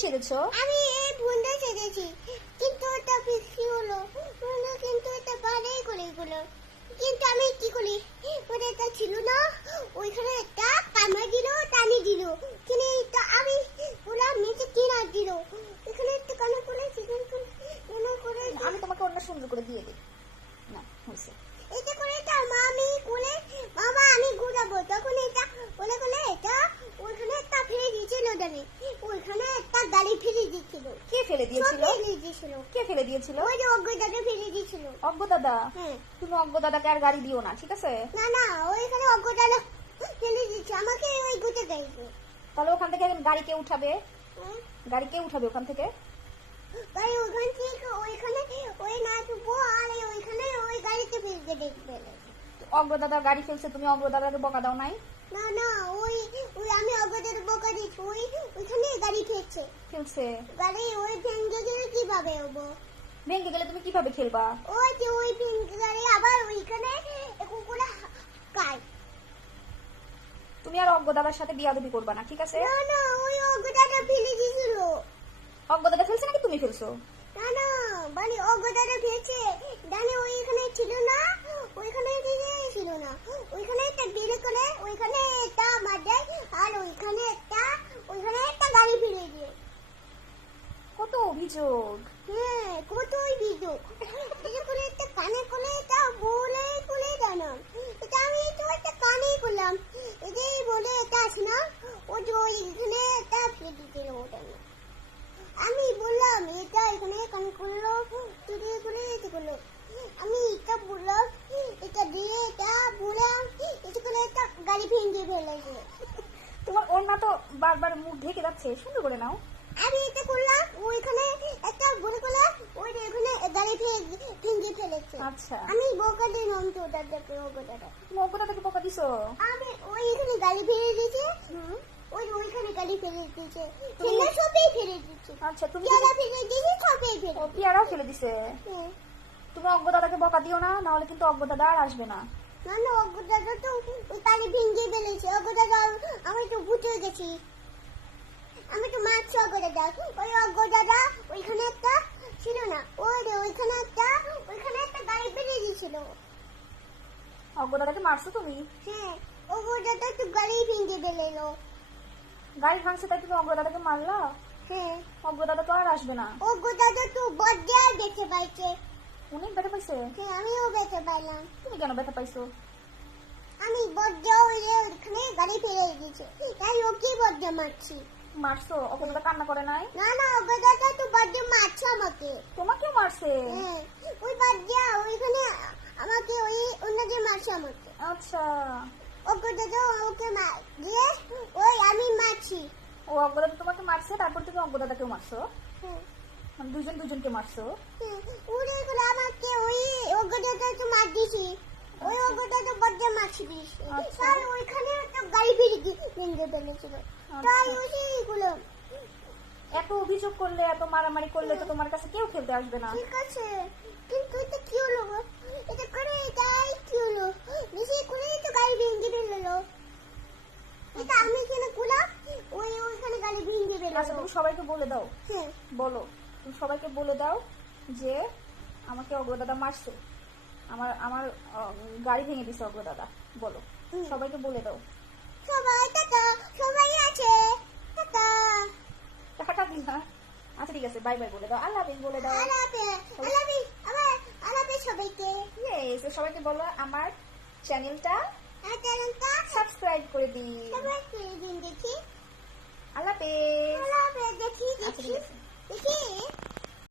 সেরেছো আমি এই বুনটা ছেড়েছি। কিন্তু ওটা ফিক্সি হলো হলো কিন্তু এটা বাড়াই করে এগুলো কিন্তু আমি কি করি? ওটা এটা ছিল না। ওইখানে একটা কামড় দিল টানি দিল। কিন্তু এটা আমি পুরো নিচে কিনা দিল। এখানে একটা কানে করে চিকেন করে করে আমি তোমাকে অন্য সুন্দর করে দিয়ে দিই। না হয়েছে। এটা করে এটা মামি কোলে বাবা আমি ঘুরাবো। তখন এটা কোলে কোলে এটা ওইখানে একটা ফেলে দিয়েছিল জানি ওইখানে গাড়ি ফেলে দিয়েছিল। কে ফেলে দিয়েছিল? ফেলে দিয়েছিল। কে ফেলে দিয়েছিল? ওই যে অজ্ঞতাকে ফেলে দিয়েছিল। অজ্ঞ দাদা? হ্যাঁ। তুমি অজ্ঞ দাদাকে আর গাড়ি দিও না ঠিক আছে? না না ওইখানে অজ্ঞতাটা ফেলে দিচ্ছে আমাকে ওই গুতে দিয়েছে তাহলে ওখান থেকে গাড়ি কে উঠাবে? গাড়ি কে উঠাবে ওখান থেকে? তাই ওইখান থেকে ওইখানে ওই না তুবো আর ওইখানে ওই গাড়িতে ফেলতে দেখবে। অগ্র দাদা গাড়ি ফেলছে তুমি অগ্র দাদাকে বকা দাও নাই? না না ওই ওই আমি বোকা দিচ্ছি ওই ওইখানে গাড়ি ফেলছে ফেলছে গাড়ি ওই ভেঙে গেলে কীভাবে হব? ভেঙে গেলে তুমি কীভাবে খেলবা? ওই যে ওই ভেঙে গাড়ি আবার ওইখানে কুকুরে কায়। তুমি আর অজ্ঞ দাদার সাথে বিয়াদবি করবা না ঠিক আছে? না না ওই অজ্ঞতাটা ফেলে দিয়েছিল। অজ্ঞ দাদা ফেলছে নাকি তুমি ফেলছো না না মানে অজ্ঞতাটা ফেলছে ডানে ওইখানে ছিল না ওইখানে ছিল না। ওইখানে একটা করে ওইখানে একটা মাজায় আর ওইখানে একটা ওইখানে একটা গাড়ি ফেলে দিয়ে কত অভিযোগ হ্যাঁ কতই বিদ্যুৎ এটা করে একটা কানে করে এটা বলে বলে জানাম এটা আমি তো একটা কানেই করলাম এটাই বলে এটা আছে না ও যে ওইখানে একটা ফেলে ওটা আমি বললাম এটা এখানে কান করল তুই করে এটা করল আমি এটা বললাম এটা দিয়ে এটা বললাম এটা করে একটা গাড়ি ভেঙে ফেলেছে তোমার ওড়না তো বারবার মুখ ঢেকে যাচ্ছে সুন্দর করে নাও আমি এটা করলাম ওইখানে একটা বলে করলাম ওই যে ওখানে গাড়ি ভেঙে ভেঙে ফেলেছে আচ্ছা। আমি বোকা দিয়ে নাম তো ওটা দেখে ওটাটা তুমি অজ্ঞ দাদাকে বকা দিছো? আমি ওই এখানে গাড়ি ফেলে দিয়েছে ওই ওইখানে গাড়ি ফেলে দিয়েছে। ফেলে সবই ফেলে দিচ্ছে আচ্ছা তুমি যারা ফেলে দিয়েছে সবই ফেলে ও পিয়ারাও ফেলে দিছে। তুমি অজ্ঞ দাদাকে বকা দিও না নাহলে কিন্তু অজ্ঞ দাদা আর আসবে না। না না অজ্ঞতাটা তো ওই গাড়ি ভেঙে ফেলেছে। অজ্ঞতাটা আমি তো বুঝে গেছি। আমি তো মারছি অজ্ঞতাটা ওই অজ্ঞতাটা ওইখানে একটা ছিল না ওই রে ওইখানে একটা ওইখানে একটা গাড়ি ফেলে দিয়েছিল। অজ্ঞ দাদাকে মারছো তুমি? হ্যাঁ অজ্ঞতাটা তো গাড়ি ভেঙে ফেলেলো। গাড়ি ভাঙছে তাই তুমি অজ্ঞ দাদাকে মারলা হ্যাঁ অজ্ঞ দাদা তো আর আসবে না। অজ্ঞতাটা তো বজ্জার দেখতে পাইছে। অনেক ব্যথা পাইছে? হ্যাঁ আমিও বেঁচে পাইলাম। তুমি কেন ব্যথা পাইছো? আমি ওই যে ওইখানে গাড়ি ফেলে দিয়েছে। তাই ওকে বজ্জা মারছি। মারছো? অজ্ঞ দাদা কান্না করে নাই? না না অজ্ঞতাটা তো বজ্জা মারছে আমাকে। তোমাকেও মারছে? হ্যাঁ ওই বজ্জা ওইখানে আমাকে ওই অন্য যে মারছে আমাকে। আচ্ছা। অজ্ঞতাটা ওকে মার দিয়ে আমি ও অজ্ঞ দাদা তোমাকে মারছে তারপর তুমি অজ্ঞ দাদাকেও মারছো। মানে দুজন দুজনকে মারছো। উড়ে করে আমাকে ওই তো মার দিছি ওই অজ্ঞতাটা বজ্জা মারছি দিস। আচ্ছা। তাই ওইখানে একটা গাড়ি ফেলে ভেঙে ফেলেছিল। তাই ওই সেইগুলো এত অভিযোগ করলে এত মারামারি করলে তো তোমার কাছে কেউ খেলতে আসবে না। ঠিক আছে। কিন্তু এটা কি হলো গো? এটা করে এটাই কি হলো বেশি করে তো গাড়ি ভেঙে ফেলল এটা আমি কেন কুলাম ওই ওইখানে গাড়ি ভেঙে আচ্ছা ফেলল তুমি সবাইকে বলে দাও। হ্যাঁ বলো। তুমি সবাইকে বলে দাও যে আমাকে অগ্রদাদা মারছে। আমার আমার গাড়ি ভেঙে দিছে অগ্রদাদা বলো। সবাইকে বলে দাও। সবাই টাটা। সবাই আছে। টাটা। না? আচ্ছা ঠিক আছে। বাই বাই বলে দাও। আল্লাহ হাফিজ বলে দাও। আলাপে আমার আলাপে সবাইকে। Yes, সবাইকে বলো আমার চ্যানেলটা চ্যানেলটা সাবস্ক্রাইব করে দিই সবাই করে দিন দেখি। আল্লাহ হাফিজ আলাপে দেখি আচ্ছা দেখি ঠিক আছে দেখি